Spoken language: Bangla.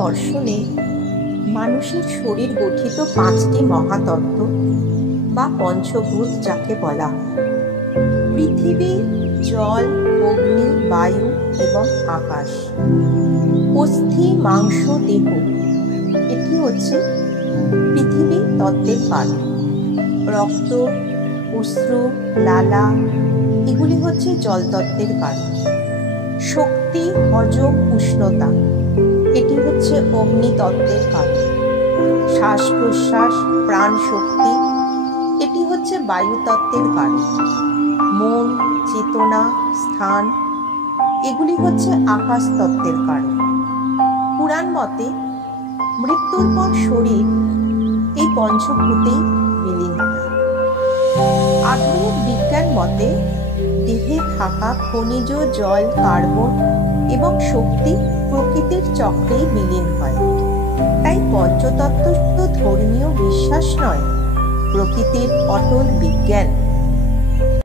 দর্শনে মানুষের শরীর গঠিত 5টি মহাতত্ত্ব বা পঞ্চভূত যাকে বলা হয়। পৃথিবী, জল, অগ্নি, বায়ু এবং আকাশ। অস্থি, মাংস, দেহ এটি হচ্ছে পৃথিবী তত্ত্বের পার্ট। রক্ত, অশ্রু, লালা এগুলি হচ্ছে জল তত্ত্বের পার্ট। শক্তি, হজম, উষ্ণতা এটি হচ্ছে অগ্নি তত্ত্বের পার্ট। শ্বাস প্রশ্বাস, প্রাণ শক্তি এটি হচ্ছে বায়ু তত্ত্বের পার্ট। মন, চেতনা, স্থান এগুলি হচ্ছে আকাশ তত্ত্বের কারণ। পুরাণ মতে মৃত্যুর পর শরীর এই পঞ্চভূতেই বিলীন হয়। আধুনিক বিজ্ঞান মতে দেহে থাকা খনিজ, জল, কার্বন এবং শক্তি প্রকৃতির চক্রেই বিলীন হয়। তাই পঞ্চতত্ত্ব শুধু ধর্মীয় বিশ্বাস নয়, প্রকৃতির অটল বিজ্ঞান।